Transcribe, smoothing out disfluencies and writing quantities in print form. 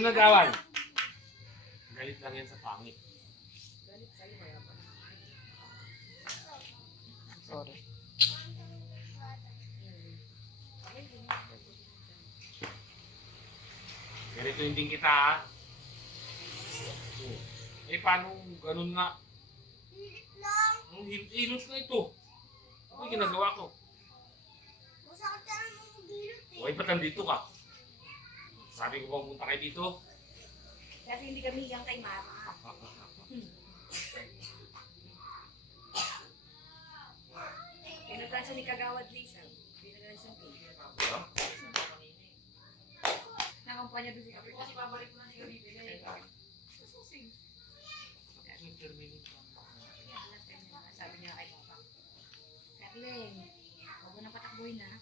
Sino nag-away? Galit lang yan sa pangit. Galit sa'yo kaya pa. Sorry. Ganito hindi kita ha. Eh paano ganun nga? Hilit lang. Ang hilot na ito. Ano yung ginagawa ko? Masakit ka naman mag-hilot eh. Okay, ba't nandito ka? Sabi ko bang punta kayo dito? Kasi hindi kami hiyang kay Mama. Pinagdaan siya ni Kagawad Lisa. Pinagdaan siya ng cake. Nakampanya doon si Kapit. Kasi babalik na si Kapit. Sususing. Sabi niya kay Papa. Carleng, huwag mo nang patakbuhin ha.